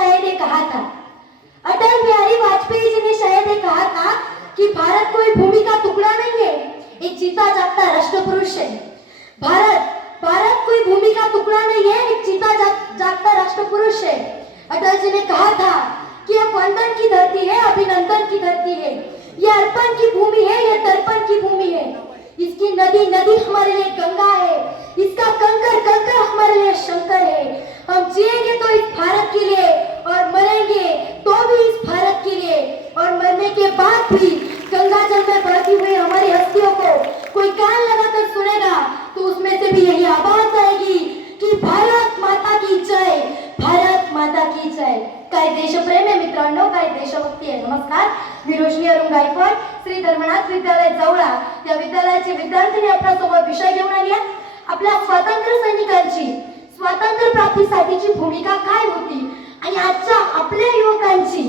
शायद ये कहा था। अटल बिहारी वाजपेयी जी ने शायद ये कहा था कि भारत कोई भूमि का टुकड़ा नहीं है एक जीता जागता राष्ट्रपुरुष है। भारत भारत कोई भूमि का टुकड़ा नहीं है एक जीता जा, जागता राष्ट्रपुरुष है। अटल जी ने कहा था कि यह वंदन की धरती है अभिनंदन की धरती है। यह अर्पण की भूमि है यह तर्पण की भूमि है। इसकी नदी नदी हमारे लिए गंगा है। इसका कंकर कंकर हमारे लिए शंकर है। हम जिएँगे तो इस भारत के लिए और मरेंगे तो भी इस भारत के लिए। और मरने के बाद भी गंगा जल में बहती हुई हमारी हस्तियों को कोई कान लगाकर सुनेगा तो उसमें से भी यही आवाज आएगी की भारत माता की जय भारत माता की जय। काय देशप्रेम आहे मित्रांनो काय देशभक्ती आहे नमस्कार मी रोशनी अरुण गायकवाड श्री धर्मनाथ विद्यालय जवळा. या विद्यालयाची विद्यार्थिनी आपल्यासोबत विषय घेऊन आली आहे आपल्या स्वातंत्र्य सैनिकांची स्वातंत्र्य प्राप्तीसाठीची भूमिका काय होती? आणि आजच्या आपल्या युवकांची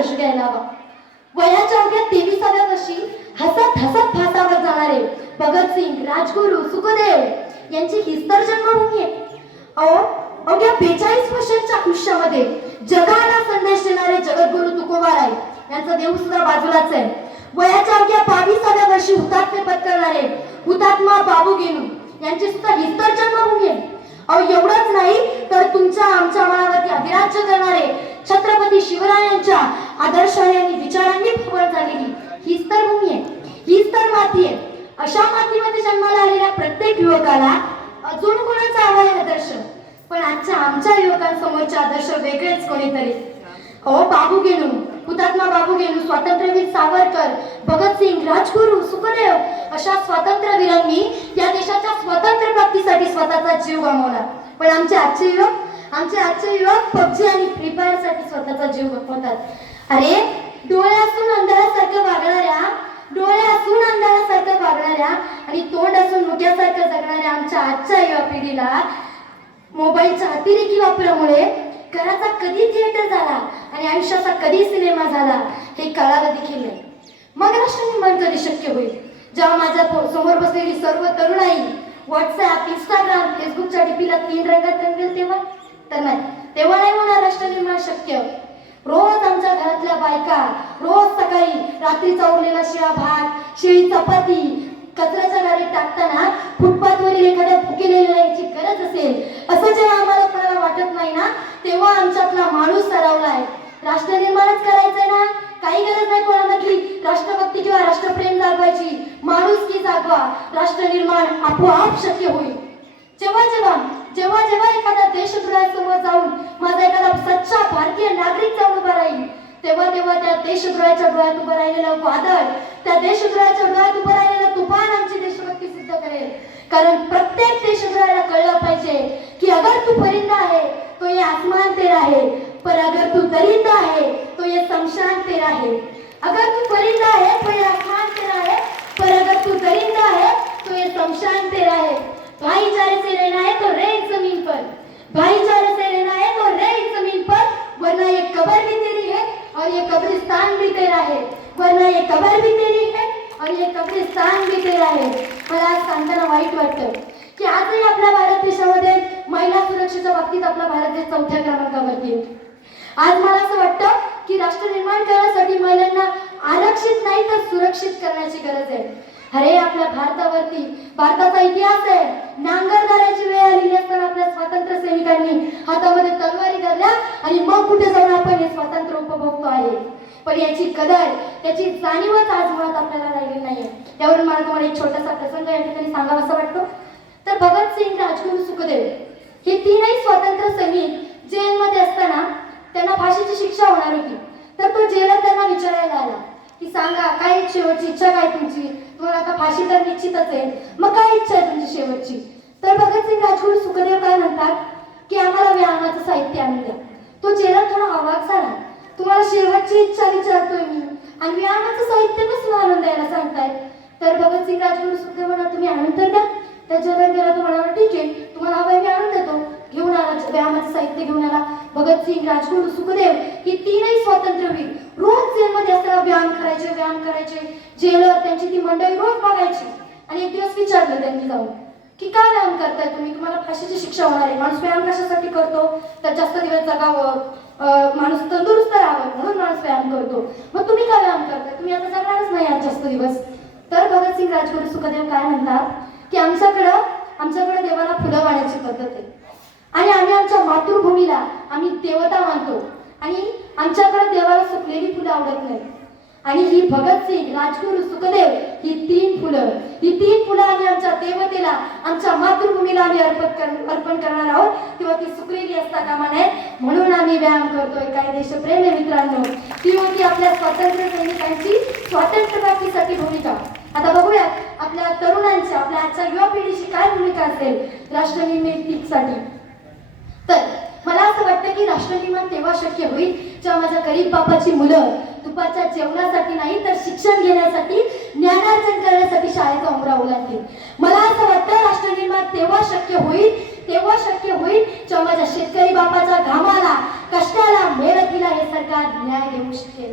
कोणाचा द्यायला घ्यायला हवा. वयाच्या अवघ्या तेविसाव्या वर्षी हसत हसत फासावर जाणारे भगतसिंग राजगुरू सुखदेव यांची हीच तर जन्मभूमी आहे. अहो अवघ्या बेचाळीस वर्षांच्या आयुष्यामध्ये जगाला संदेश देणारे जगद्गुरु तुकोबा राय यांचा देव सुद्धा बाजूलाच आहे. वयाच्या अवघ्या बावीसाव्या वर्षी हुतात्मे पत्करणारे हुतात्मा बाबू गेनू यांची सुद्धा हीच तर जन्मभूमी आहे. अहो एवढंच नाही तर तुमच्या आमच्या मनावरती अभिराज्य करणारे छत्रपती शिवरायांच्या आदर्शाने आणि विचारांनी फुगवण झालेली हीच तर भूमी आहे हीच तर माती आहे. अशा मातीमध्ये जन्माला आलेल्या प्रत्येक युवकाला अजून कोणाचा हवा आहे आदर्श? पण आजच्या आमच्या युवकांसमोरचे आदर्श वेगळेच कोणीतरी. हो बाबू गेनू हुतात्मा बाबू गेनू स्वातंत्र्यवीर सावरकर भगतसिंग राजगुरू सुखदेव अशा स्वातंत्र्यवीरांनी या देशाच्या स्वातंत्र्य प्राप्तीसाठी स्वतःचा जीव गमावला. पण आमचे आजचे युवक आमचे आजचे युवक पबजी आणि फ्री फायरसाठी स्वतःचा जीव गमवतात. अरे डोळे असून अंधारासारखं वागणाऱ्या डोळे असून अंधारासारखं वागणाऱ्या आणि तोंड असून मुक्यासारखं जगणाऱ्या आमच्या आजच्या युवा पिढीला मोबाईलच्या अतिरेकी वापरामुळे घराचा कधी थिएटर झाला आणि आयुष्याचा कधी सिनेमा झाला हे कळालं देखील नाही. मग राष्ट्र निर्माण कधी शक्य होईल? जेव्हा माझ्यासमोर बसलेली सर्व तरुणाई व्हॉट्सअप इंस्टाग्राम फेसबुकच्या डीपीला तीन रंगात रंगेल तेव्हा? तर नाही. तेव्हा नाही होणार राष्ट्र निर्माण शक्य. रोज आमच्या घरातल्या बायका रोज सकाळी रात्रीचा उरलेला शिळा भात शिळी चपाती कचऱ्याच्या गाडीत टाकताना फुटपाथवरील एखाद्या भुकेलेल्या याची गरज असेल असं जेव्हा आम्हाला कोणाला वाटत नाही ना तेव्हा आमच्यातला माणूस सरावलाय राष्ट्र निर्माणच करायचंय ना? काही गरज नाही कोणामधली. राष्ट्रभक्ती किंवा राष्ट्रप्रेम जागवायची. माणूस की जागवा. राष्ट्र निर्माण आपोआप शक्य होईल. जेव्हा जेव्हा जेव्हा जेव्हा एखाद्या देशद्रोहासमोर जाऊन माझा एखादा सच्चा भारतीय नागरिक जाऊन उभा राहील तेव्हा तेव्हा त्या देशद्रोहाच्या डोळ्यात उभं राहिलेलं वादळ त्या देशद्रोहाच्या डोळ्यात उभं राहिलेलं तुफान आमची देशभक्ती सिद्ध करेल. कारण प्रत्येक देशद्रोहाला कळलं पाहिजे की अगर तू परिंदा आहे तो ये आसमान तेरा आहे. पर अगर तू दरिंदा आहे तो ये शमशान तेरा आहे. अगर तू परिंदा आहे तो ये आसमान तेरा है पर अगर तू दरिंदा है तो ये शमशान तेरा है भाईचारे से रहना है तो रह जमीन पर। भाईचारे से रहना है तो रह जमीन पर वरना ये कब्र भी तेरी है और ये कब्रिस्तान भी तेरा है। वरना ये कब्र भी तेरी है और ये कब्रिस्तान भी तेरा है। मला आज सांगताना वाईट वाटतं की आजही आपल्या भारत देशामध्ये महिला सुरक्षेच्या बाबतीत आपला भारत देश चौथ्या क्रमांकावरती आज मला असं वाटतं की राष्ट्र निर्माण करण्यासाठी महिलांना आरक्षित नाही तर सुरक्षित करण्याची गरज आहे. अरे आपल्या भारतावरती भारताचा इतिहास आहे. नांगरदाराची वेळ आलेली असताना आपल्या स्वातंत्र्य सैनिकांनी हातामध्ये तलवारी धरल्या आणि मग कुठे जाऊन आपण हे स्वातंत्र्य उपभोगतो आहे? पण याची कदर त्याची जाणीवच आज मुळात आपल्याला राहिली नाहीये. त्यावरून मला तुम्हाला एक छोटासा प्रसंग या ठिकाणी सांगावा असं वाटतो. तर भगतसिंग राजगुरू सुखदेव हे तीनही स्वातंत्र्य सैनिक जेलमध्ये असताना त्यांना फाशीची शिक्षा होणार होती. तर तो जेलात त्यांना विचारायला आला. की सांगा काय शेवटची इच्छा काय तुमची? तुम्हाला आता फाशी तर निश्चितच आहे. मग काय इच्छा आहे तुमची शेवटची? तर भगतसिंग राजगुरू सुखदेव काय म्हणतात? की आम्हाला व्यायामाचं साहित्य आणून द्या. तो चेहरा थोडा आवाज झाला तुम्हाला शेवटची इच्छा विचारतोय मी. आणि व्यायामाचं साहित्य कसं आणून द्यायला सांगताय? तर भगतसिंग राजगुरू सुखदेव म्हणा तुम्ही आणून तर द्या. त्याच्यानंतर त्याला तुम्हाला ठीक आहे तुम्हाला हवं मी आणून देतो. घेऊन आला व्यायामाचं साहित्य घेऊन आला. भगतसिंग राजगुरू सुखदेव ही तीनही स्वातंत्र्यवीर जेलमध्ये व्यायाम करायचे व्यायाम करायचे. जेलर त्यांची ती मंडळी रोज बघायची. आणि एक दिवस विचारलं त्यांनी जाऊन की काय व्यायाम करताय तुम्ही? तुम्हाला फाशीची शिक्षा होणार आहे. माणूस व्यायाम कशासाठी करतो? तर जास्त दिवस जगावं. माणूस तंदुरुस्त राहावं म्हणून माणूस व्यायाम करतो. मग तुम्ही काय व्यायाम करताय? तुम्ही आता जगणारच नाही आज जास्त दिवस. तर भगतसिंग राजगुरू सुखदेव काय म्हणतात? की आमच्याकडं आमच्याकडे देवाला फुलं वाढायची पद्धत आहे. आणि आम्ही आमच्या मातृभूमीला आम्ही देवता मानतो. आणि आमच्याकडे देवाला सुकलेली फुलं आवडत नाही. आणि ही भगतसिंग राजगुरू सुखदेव ही तीन फुलं. ही तीन फुलं आम्ही आमच्या देवतेला आमच्या मातृभूमीला आम्ही अर्पण कर अर्पण करणार आहोत. किंवा ती सुकलेली असता कामा नये. म्हणून आम्ही व्यायाम करतोय. काय देशप्रेम आहे मित्रांनो. ती होती आपल्या स्वातंत्र्य सैनिकांची स्वातंत्र्य प्राप्तीसाठी भूमिका. आता बघूयात आपल्या तरुणांच्या आपल्या आजच्या युवा पिढीची काय भूमिका असेल राष्ट्रनिर्मितीसाठी. तर मला असं वाटतं की राष्ट्रनिर्माण तेव्हा शक्य होईल जेव्हा माझ्या गरीब बापाची मुलं दुपारच्या जेवणासाठी नाही तर शिक्षण घेण्यासाठी ज्ञानार्जन करण्यासाठी शाळेचा उमरा ओलांडतील मला असं वाटतं राष्ट्रनिर्माण तेव्हा शक्य होईल तेव्हा शक्य होईल जेव्हा माझ्या शेतकरी बापाच्या घामाला कष्टाला मेहनतीला हे सरकार न्याय देऊ शकेल.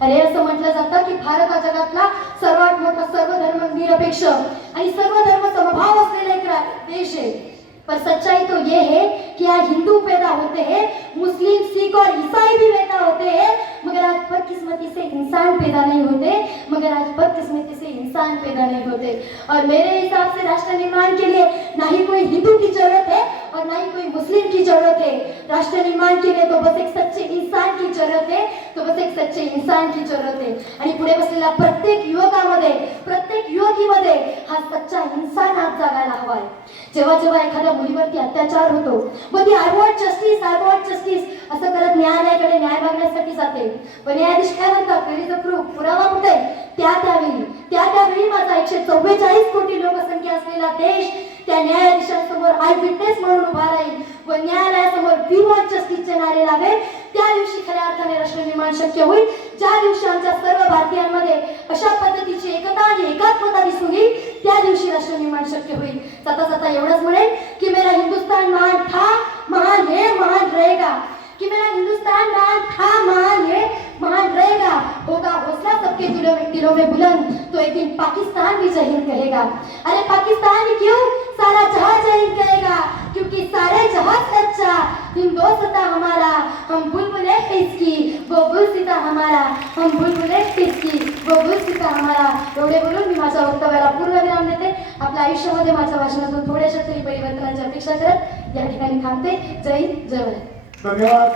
अरे असं म्हटलं जातं की भारत हा जगातला सर्वात मोठा सर्व धर्म निरपेक्ष आणि सर्व धर्म समभाव असलेला एक देश आहे. पर सच्चाई तो ये है कि आज हिंदू पैदा होते हैं मुस्लिम सिख और ईसाई भी पैदा होते हैं मगर आज बदकिस्मती से इंसान पैदा नहीं होते मगर आज बदकिस्मती से इंसान पैदा नहीं होते। और मेरे हिसाब से राष्ट्र निर्माण के लिए ना ही कोई हिंदू की जरूरत है और ना ही कोई मुस्लिम की जरूरत है। राष्ट्र निर्माण के लिए तो बस एक सच्चे इंसान की जरूरत है तो बस एक सच्चे इंसान की जरूरत आहे आणि पुढे बसलेल्या प्रत्येक युवकामध्ये प्रत्येक युवकीमध्ये हा सच्चा इन्सान आज जागायला हवाय. जेव्हा जेव्हा एखाद्या मुलीवरती अत्याचार होतो मग ती I want justice I want justice असं करत न्यायालयाकडे न्याय मागण्यासाठी जाते पण न्यायाधीश काय म्हणतात? क्रेडिट प्रूफ पुरावा कुठे? त्या त्यावेळी. त्या त्यावेळी माझा एकशे चव्वेचाळीस कोटी लोकसंख्या असलेला देश त्या न्यायाधीशांसमोर आय विटनेस म्हणून उभा राहील व न्यायालयासमोर वी वॉन्ट जस्टिसचे नारे लावेल. त्या दिवशी खऱ्या अर्थाने राष्ट्र निर्माण शक्य होईल. ज्या दिवशी आमच्या सर्व भारतीयांमध्ये अशा पद्धतीची एकता आणि एकात्मता दिसून येईल त्या दिवशी राष्ट्र निर्माण शक्य होईल. जाता जाता एवढंच म्हणेल की मेरा हिंदुस्थान महान था महान हे महान रहेगा. कि मेरा हिंदुस्तान महान था महान है महान रहेगा. होगा हौसला सबके दिलों में दिलों में बुलंद. तो एक दिन पाकिस्तान भी जहीन कहेगा. अरे पाकिस्तान क्यों? सारा जहां जहीन कहेगा. क्योंकि सारे जहां अच्छा. हिंदोस्ता हमारा. हम बुलबुल है इसकी. वो हम बुलबुले टिचकी वो बुलसिता एवढे बोलून मी माझ्या वक्तव्याला पूर्ण विराम देते. आपल्या आयुष्यामध्ये माझ्या भाषणातून थोड्याशा तरी परिवर्तनाची अपेक्षा करत या ठिकाणी थांबते. जय जय धन्यवाद.